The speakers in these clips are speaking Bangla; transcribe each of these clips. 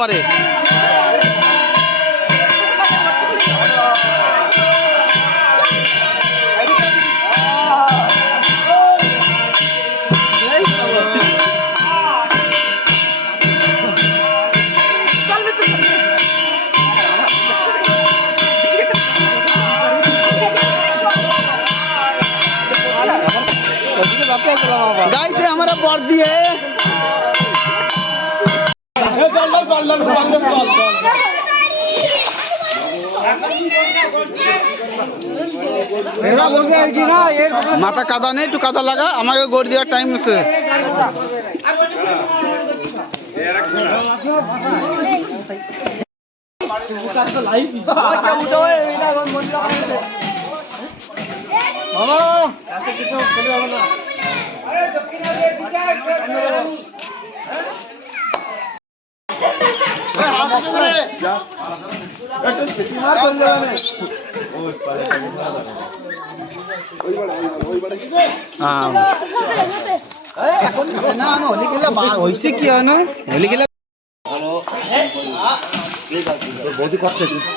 পারে। गाइस हमारा बर्दी है। माथा कादा नहीं तू कादा लगा हमारे गोड़ दिया टाइम से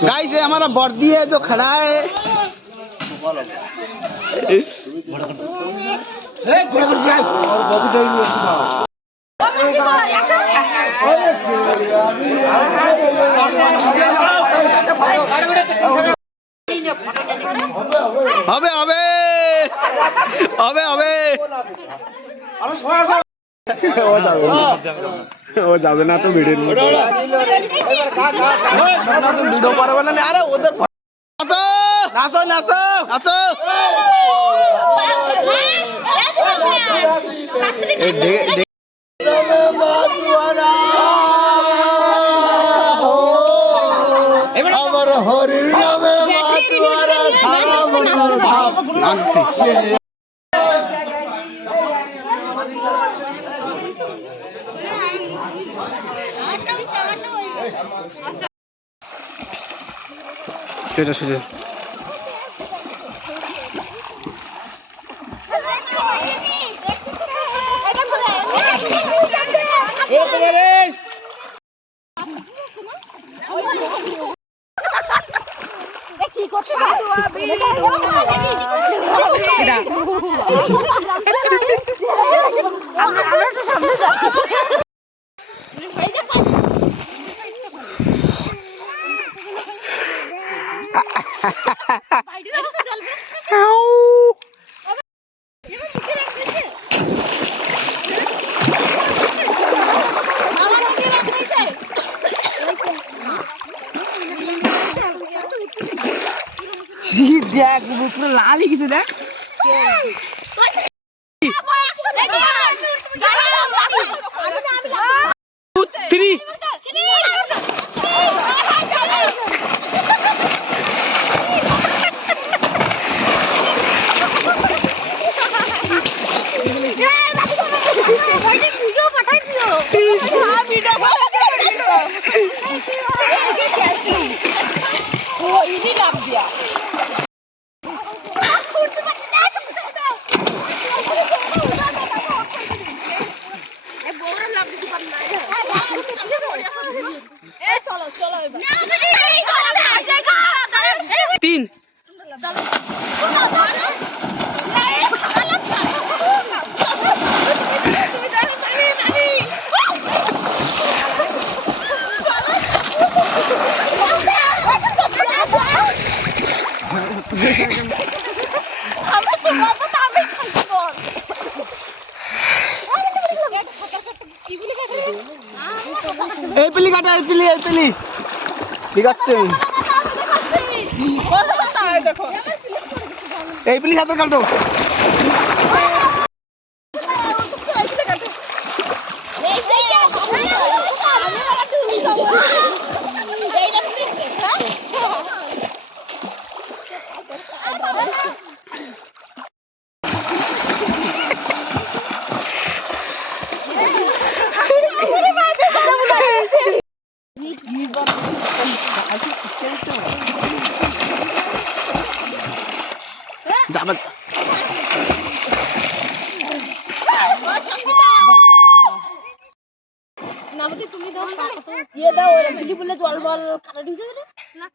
गाइस ये हमारा बर्दी है जो खड़ा है। হবে হবে হবে হবে ও যাবে না তো ভিডিওর মধ্যে ভিডিও করবে না। আরে ওদের নাচো নাচো নাচো আমার হরির নামে এটা শুধু কি করতে দেখ পুরো লাল গেছে দেখ तीन एपिली काटा एपिली एपिली ठीक আছে দেখো एपिली হাতে কাটো dapat kenapa tuh ये दाओ बिजली बोले जल बल खाना ढुसे ना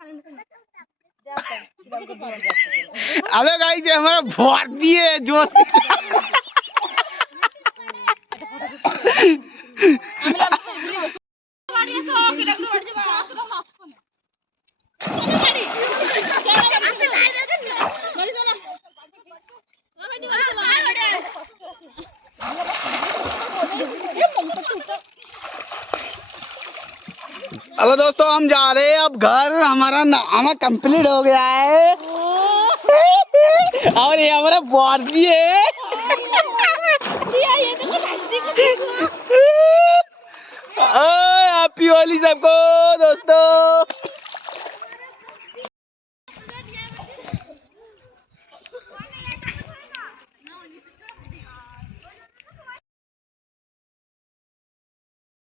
हेलो गाइस, ये हमारा भोट दिए जो हेलो दोस्तों, हम जा रहे हैं अब घर। हमारा नहाना कंप्लीट हो गया है और ये हमारा बॉस भी है। हैप्पी होली सबको दोस्तों।